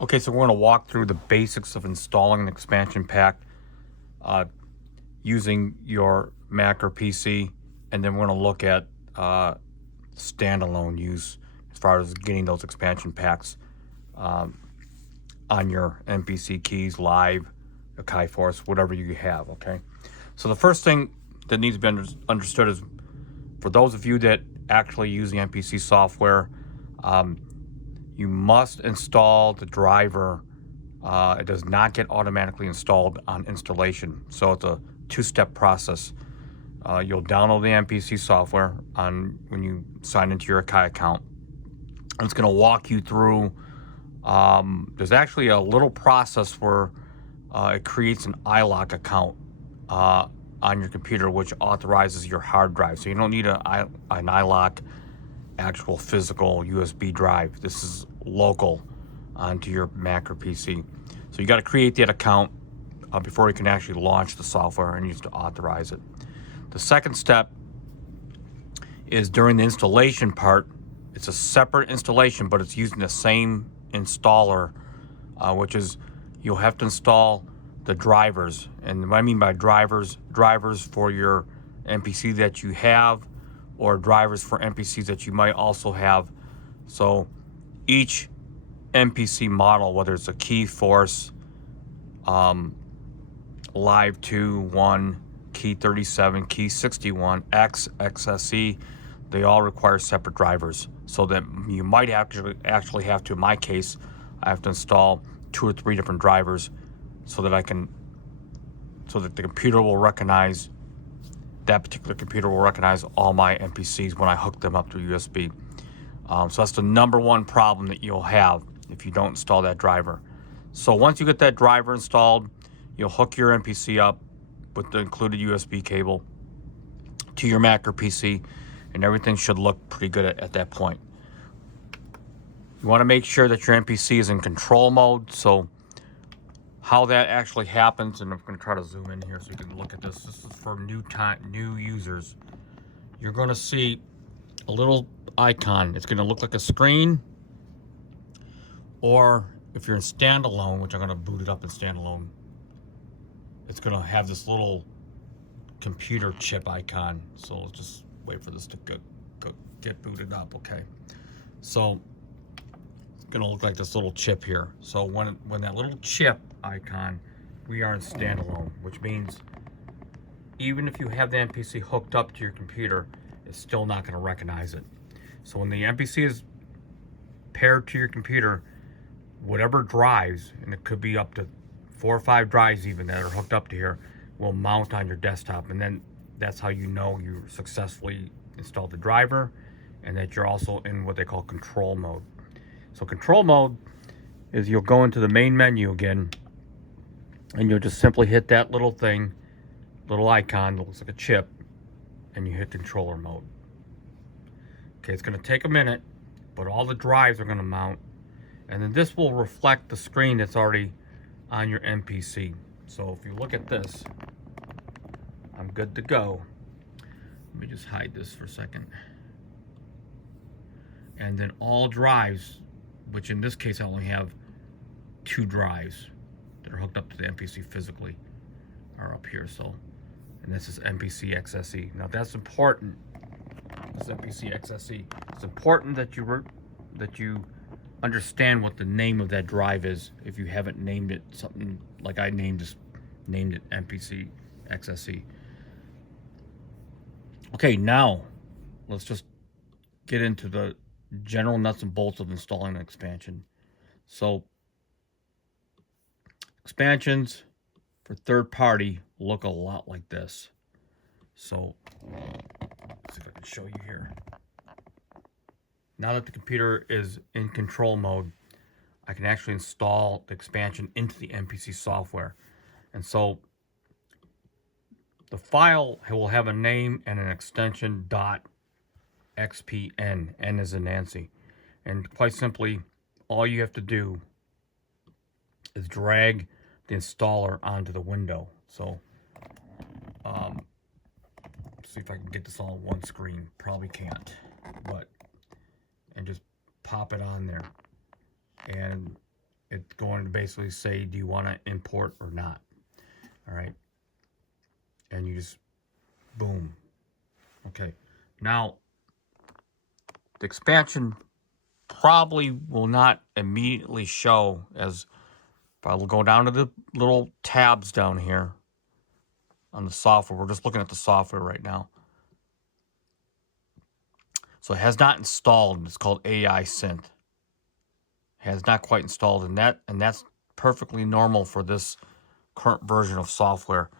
Okay, so we're going to walk through the basics of installing an expansion pack using your Mac or PC, and then we're going to look at standalone use as far as getting those expansion packs on your MPC keys, Live, AKAI Force, whatever you have, okay? So the first thing that needs to be understood is, for those of you that actually use the MPC software, you must install the driver. It does not get automatically installed on installation. So it's a two-step process. You'll download the MPC software when you sign into your AKAI account. And it's going to walk you through. There's actually a little process where it creates an iLock account on your computer, which authorizes your hard drive. So you don't need an iLock actual physical USB drive. This is local onto your Mac or PC. So you got to create that account before you can actually launch the software and use to authorize it. The second step is during the installation part. It's a separate installation, but it's using the same installer, which is you'll have to install the drivers. And what I mean by drivers for your MPC that you have, or drivers for MPCs that you might also have. So each MPC model, whether it's a Key Force, Live 2, 1, Key 37, Key 61, X, XSE, they all require separate drivers. So that you might actually have to, in my case, I have to install 2 or 3 different drivers so that the computer will recognize, that particular computer will recognize all my MPCs when I hook them up to USB. So that's the number one problem that you'll have if you don't install that driver. So once you get that driver installed, you'll hook your MPC up with the included USB cable to your Mac or PC, and everything should look pretty good at that point. You want to make sure that your MPC is in control mode. So how that actually happens, and I'm going to try to zoom in here so you can look at this. This is for new users. You're going to see a little icon. It's going to look like a screen, or if you're in standalone, which I'm going to boot it up in standalone, it's going to have this little computer chip icon. So let's just wait for this to get booted up. Okay, so it's going to look like this little chip here. So when that little chip icon, we are in standalone, which means even if you have the MPC hooked up to your computer, it's still not going to recognize it. So when the MPC is paired to your computer, whatever drives, and it could be up to 4 or 5 drives even that are hooked up to here, will mount on your desktop. And then that's how you know you successfully installed the driver and that you're also in what they call control mode. So control mode is you'll go into the main menu again, and you'll just simply hit that little thing, little icon that looks like a chip, and you hit controller mode. Okay, it's going to take a minute, but all the drives are going to mount, and then this will reflect the screen that's already on your MPC. So if you look at this, I'm good to go. Let me just hide this for a second. And then all drives, which in this case I only have 2 drives that are hooked up to the MPC physically, are up here. So, and this is MPC XSE. Now that's important. This MPC XSE. It's important that you understand what the name of that drive is if you haven't named it something like I named it MPC XSE. Okay, now let's just get into the general nuts and bolts of installing an expansion. So expansions for third party look a lot like this. So let's see if I can show you here. Now that the computer is in control mode, I can actually install the expansion into the MPC software. And so the file will have a name and an extension .xpn, N as in Nancy. And quite simply, all you have to do is drag the installer onto the window. So see if I can get this all on one screen. Probably can't, and just pop it on there. And it's going to basically say, do you want to import or not? All right. And you just, boom. Okay. Now, the expansion probably will not immediately show as, if I will go down to the little tabs down here on the software. We're just looking at the software right now. So it has not installed. It's called AKAI Synth. Has not quite installed, and that's perfectly normal for this current version of software.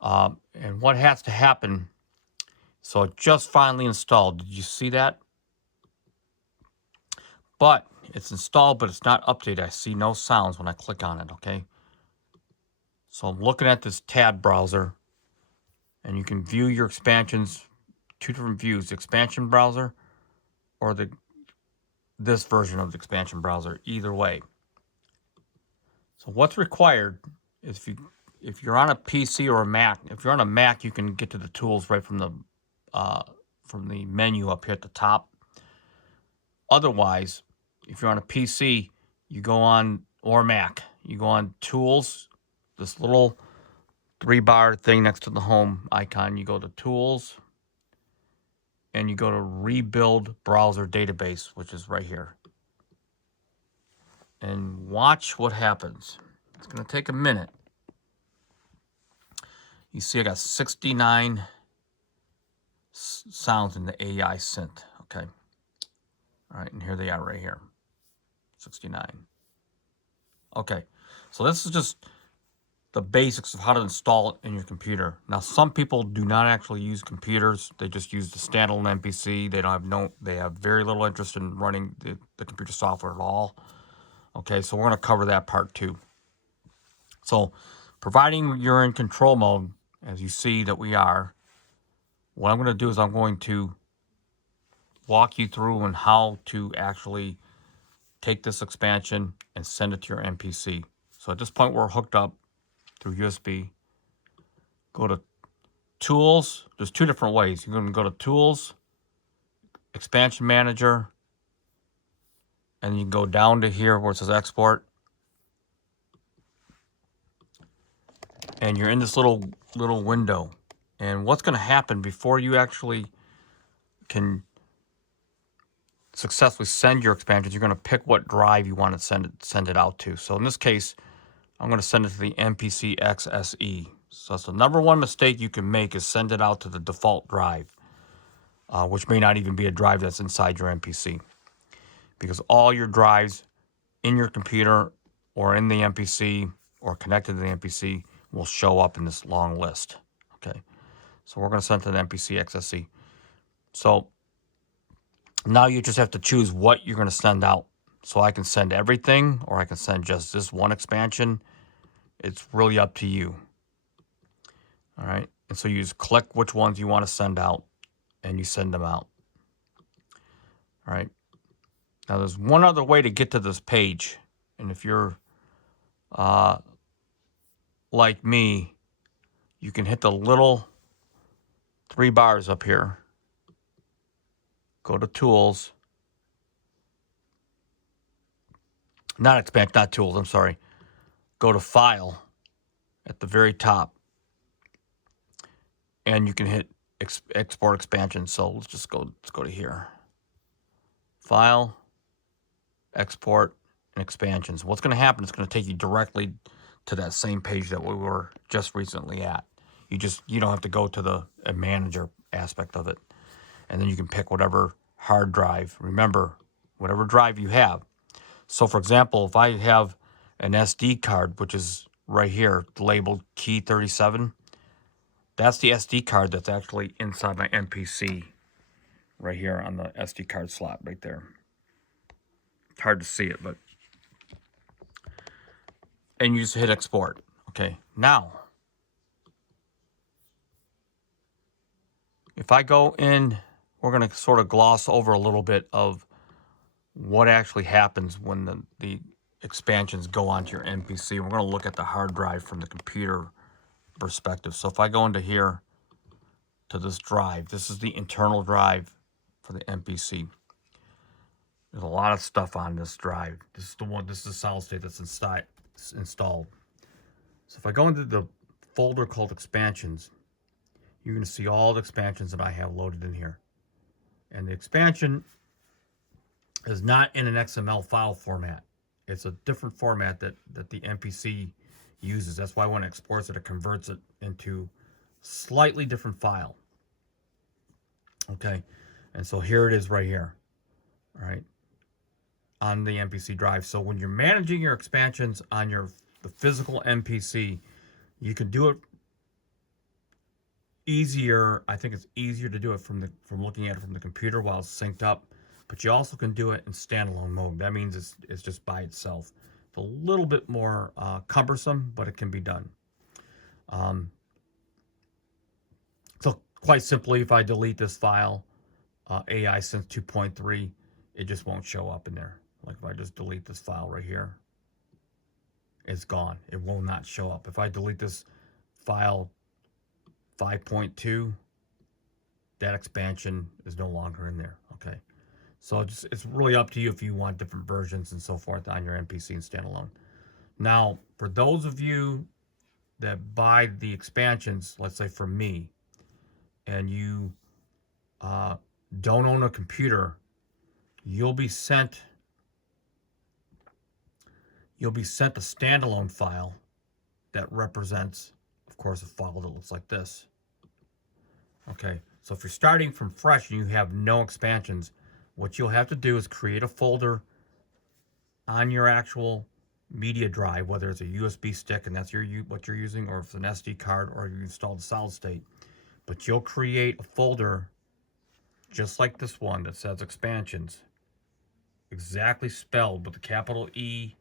And what has to happen? So it just finally installed. Did you see that? But it's installed, but it's not updated. I see no sounds when I click on it. Okay. So I'm looking at this tab browser, and you can view your expansions. Two different views: the expansion browser or this version of the expansion browser. Either way. So what's required is if you're on a PC or a Mac. If you're on a Mac, you can get to the tools right from the menu up here at the top. Otherwise, if you're on a PC, you go on, or Mac, you go on Tools, this little 3-bar thing next to the home icon. You go to Tools, and you go to Rebuild Browser Database, which is right here. And watch what happens. It's going to take a minute. You see I got 69 sounds in the AKAI Synth. Okay. All right, and here they are right here. 69. Okay, so this is just the basics of how to install it in your computer. Now, some people do not actually use computers. They just use the standalone MPC. They have very little interest in running the computer software at all. Okay, so we're going to cover that part too. So, providing you're in control mode, as you see that we are, what I'm going to do is I'm going to walk you through on how to actually take this expansion and send it to your MPC. So at this point, we're hooked up through USB. Go to Tools. There's two different ways. You're going to go to Tools, Expansion Manager, and you can go down to here where it says Export. And you're in this little window. And what's going to happen before you actually can successfully send your expansions, you're going to pick what drive you want to send it out to. So in this case, I'm going to send it to the MPC XSE. So that's the number one mistake you can make, is send it out to the default drive, which may not even be a drive that's inside your MPC. Because all your drives in your computer or in the MPC or connected to the MPC will show up in this long list. Okay, so we're going to send it to the MPC XSE. So now you just have to choose what you're going to send out. So I can send everything, or I can send just this one expansion. It's really up to you. All right. And so you just click which ones you want to send out, and you send them out. All right. Now there's one other way to get to this page. And if you're like me, you can hit the little 3 bars up here. Go to Tools. Not Tools, I'm sorry. Go to File at the very top. And you can hit Export Expansion. So let's go to here. File, Export, and Expansions. What's going to happen is it's going to take you directly to that same page that we were just recently at. You don't have to go to the manager aspect of it. And then you can pick whatever hard drive. Remember, whatever drive you have. So for example, if I have an SD card, which is right here, labeled key 37, that's the SD card that's actually inside my MPC right here on the SD card slot right there. It's hard to see it, but... And you just hit export. Okay, now, if I go in, we're going to sort of gloss over a little bit of what actually happens when the expansions go onto your MPC. We're going to look at the hard drive from the computer perspective. So if I go into here to this drive, this is the internal drive for the MPC. There's a lot of stuff on this drive. This is the one. This is the solid state that's installed. So if I go into the folder called expansions, you're going to see all the expansions that I have loaded in here. And the expansion is not in an XML file format. It's a different format that the MPC uses. That's why when it exports it, it converts it into slightly different file. Okay, and so here it is right here. All right, on the MPC drive. So when you're managing your expansions on the physical MPC, you can do it easier. I think it's easier to do it from looking at it from the computer while it's synced up. But you also can do it in standalone mode. That means it's just by itself. It's a little bit more cumbersome, but it can be done. So quite simply, if I delete this file, AI since 2.3, it just won't show up in there. Like if I just delete this file right here, it's gone. It will not show up. If I delete this file 5.2, that expansion is no longer in there. Okay. So it's really up to you if you want different versions and so forth on your MPC and standalone. Now, for those of you that buy the expansions, let's say from me, and you don't own a computer, you'll be sent a standalone file that represents, of course, a file that looks like this. Okay, so if you're starting from fresh and you have no expansions, what you'll have to do is create a folder on your actual media drive, whether it's a USB stick and that's what you're using, or if it's an SD card, or you installed solid state. But you'll create a folder just like this one that says expansions, exactly spelled with a capital E,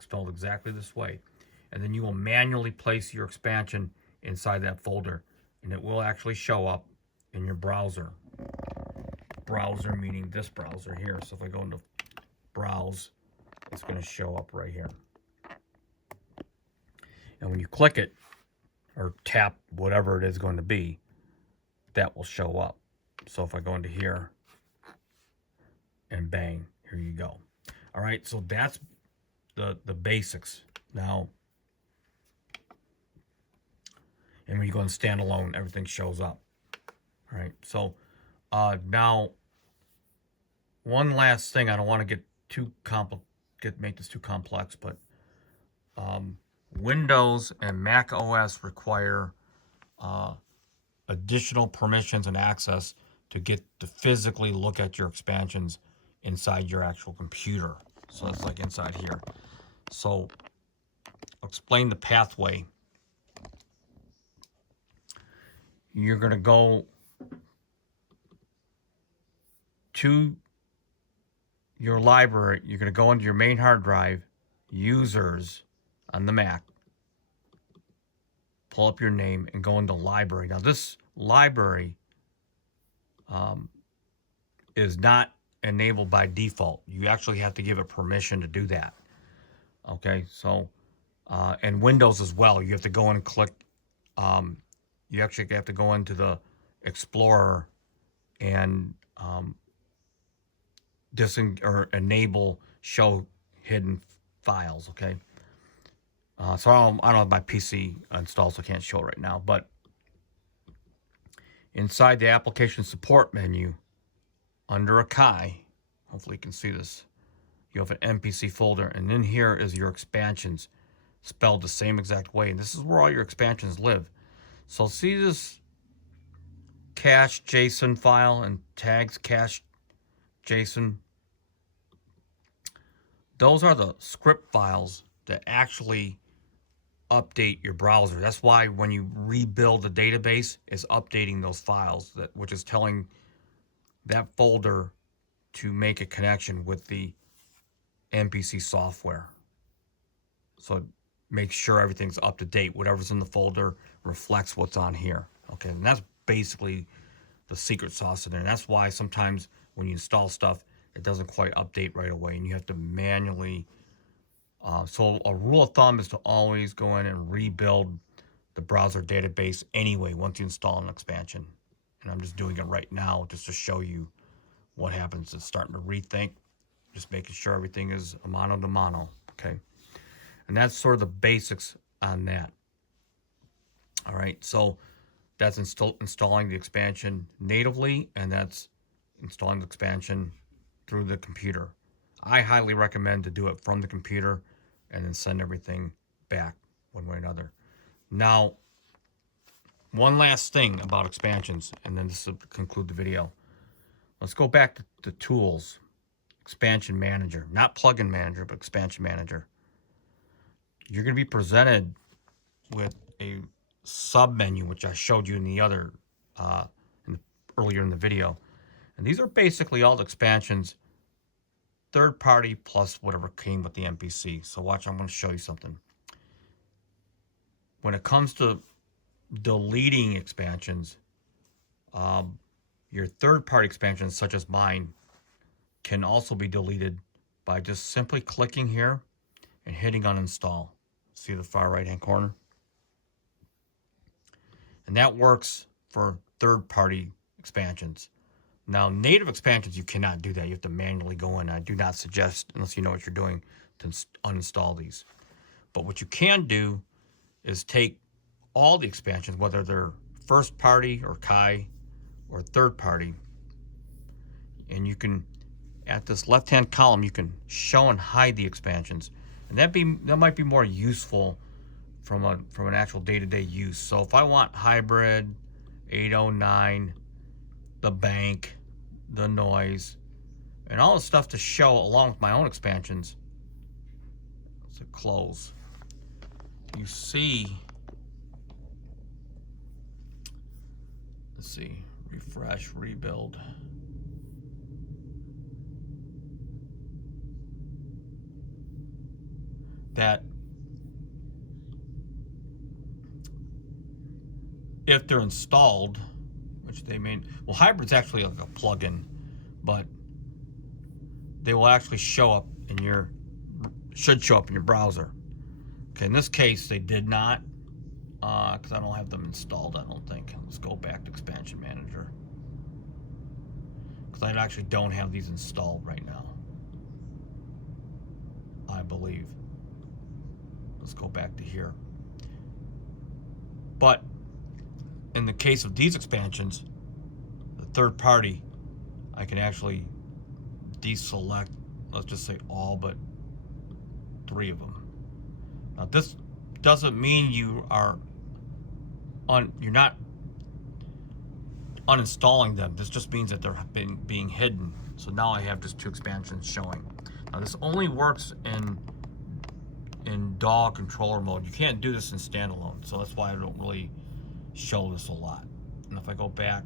spelled exactly this way. And then you will manually place your expansion inside that folder, and it will actually show up in your browser. Browser meaning this browser here. So if I go into browse, it's going to show up right here. And when you click it or tap whatever it is going to be, that will show up. So if I go into here and bang, here you go. All right, so that's the basics. Now, and when you go in standalone, everything shows up. All right, so now one last thing. I don't want to get too make this too complex, but Windows and Mac OS require additional permissions and access to get to physically look at your expansions inside your actual computer. So it's like inside here. So I'll explain the pathway. You're going to go to your library. You're going to go into your main hard drive, users on the Mac, pull up your name and go into library. Now this library is not enabled by default. You actually have to give it permission to do that. Okay, so and Windows as well. You have to go and click. You actually have to go into the Explorer and enable show hidden files. Okay. So I don't have my PC installed, so I can't show it right now. But inside the application support menu, under AKAI, hopefully you can see this, you have an MPC folder, and in here is your expansions, spelled the same exact way. And this is where all your expansions live. So see this cache JSON file and tags cache JSON? Those are the script files that actually update your browser. That's why when you rebuild the database, it's updating those files, which is telling that folder to make a connection with the MPC software. So make sure everything's up to date. Whatever's in the folder reflects what's on here. Okay, and that's basically the secret sauce in there. And that's why sometimes when you install stuff, it doesn't quite update right away, and you have to manually. So a rule of thumb is to always go in and rebuild the browser database anyway once you install an expansion. And I'm just doing it right now just to show you what happens. It's starting to rethink. just making sure everything is a mono to mono, okay? And that's sort of the basics on that. All right, so that's installing the expansion natively, and that's installing the expansion through the computer. I highly recommend to do it from the computer and then send everything back one way or another. Now, one last thing about expansions, and then this will conclude the video. Let's go back to tools, expansion manager, not plugin manager, but expansion manager. You're going to be presented with a sub menu, which I showed you in the other, earlier in the video. And these are basically all the expansions, third party plus whatever came with the MPC. So watch, I'm going to show you something. When it comes to deleting expansions, your third-party expansions, such as mine, can also be deleted by just simply clicking here and hitting uninstall. See the far right-hand corner? And that works for third-party expansions. Now, native expansions, you cannot do that. You have to manually go in. I do not suggest, unless you know what you're doing, to uninstall these. But what you can do is take all the expansions, whether they're first party or AKAI or third party, and you can, at this left-hand column, you can show and hide the expansions, and that might be more useful from an actual day-to-day use. So if I want hybrid, 809, the bank, the noise, and all the stuff to show along with my own expansions, let's close. You see, let's see, refresh, rebuild. That if they're installed, which they may, well, hybrid's actually like a plugin, but they will actually show up in your, should show up in your browser. Okay, in this case, they did not, because I don't have them installed, I don't think. Let's go back to Expansion Manager, because I actually don't have these installed right now, I believe. Let's go back to here. But in the case of these expansions, the third party, I can actually deselect, let's just say all but 3 of them. Now this doesn't mean you are you're not uninstalling them. This just means that they're being hidden. So now I have just 2 expansions showing. Now this only works in DAW controller mode. You can't do this in standalone, so that's why I don't really show this a lot. And if I go back,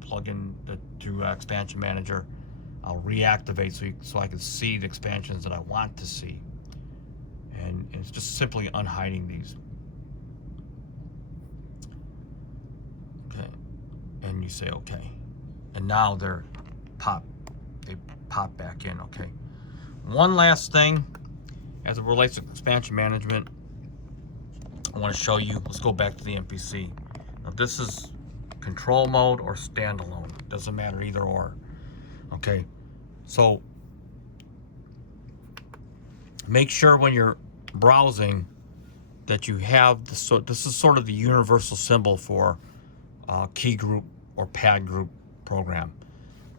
plug in to Expansion Manager, I'll reactivate so I can see the expansions that I want to see. And it's just simply unhiding these. Okay, and you say okay, and now they pop back in. Okay, one last thing as it relates to expansion management, I want to show you. Let's go back to the MPC. Now this is control mode or standalone. Doesn't matter, either or. Okay, so make sure when you're browsing that you have this. So this is sort of the universal symbol for key group or pad group program.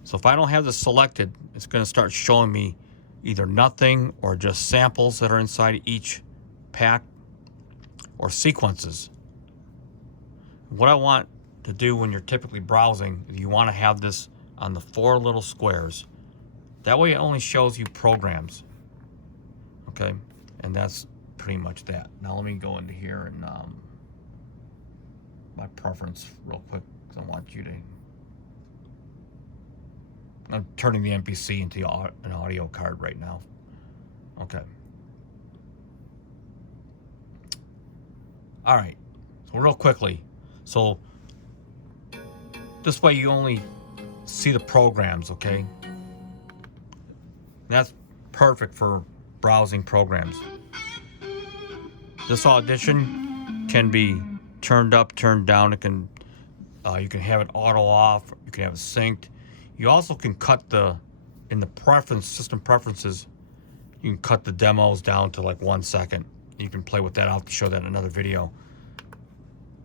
So if I don't have this selected, it's going to start showing me either nothing or just samples that are inside each pack or sequences. What I want to do when you're typically browsing, you want to have this on the 4 little squares. That way it only shows you programs. Okay, and that's pretty much that. Now let me go into here and my preference real quick, because I want you to, I'm turning the MPC into an audio card right now. Okay. All right, so real quickly, so this way you only see the programs, okay? That's perfect for browsing programs. This audition can be turned up, turned down. It can, you can have it auto off, you can have it synced. You also can cut the in the system preferences, you can cut the demos down to like 1 second. You can play with that. I'll show that in another video.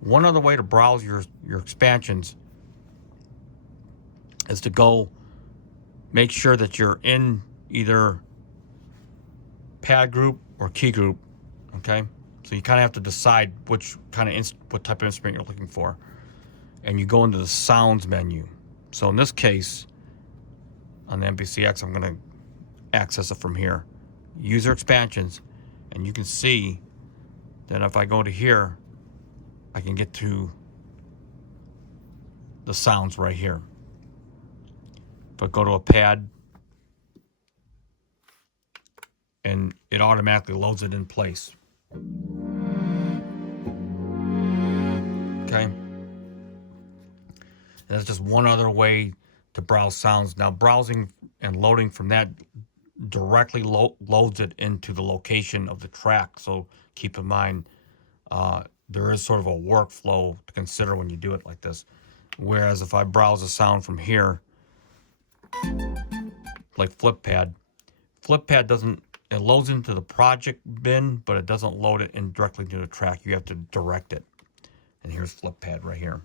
One other way to browse your expansions is to go make sure that you're in either pad group or key group, okay? So you kind of have to decide what type of instrument you're looking for. And you go into the sounds menu. So in this case, on the MPCX, I'm going to access it from here. User expansions, and you can see that if I go to here, I can get to the sounds right here. If I go to a pad, and it automatically loads it in place. Okay? And that's just one other way to browse sounds. Now, browsing and loading from that directly loads it into the location of the track. So keep in mind, there is sort of a workflow to consider when you do it like this. Whereas if I browse a sound from here, like FlipPad doesn't, it loads into the project bin, but it doesn't load it in directly to the track. You have to direct it. And here's FlipPad right here.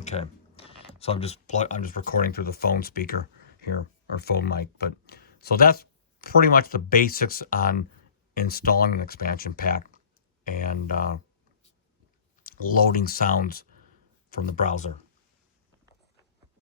Okay, so I'm just recording through the phone speaker here, or phone mic. But so that's pretty much the basics on installing an expansion pack and loading sounds from the browser.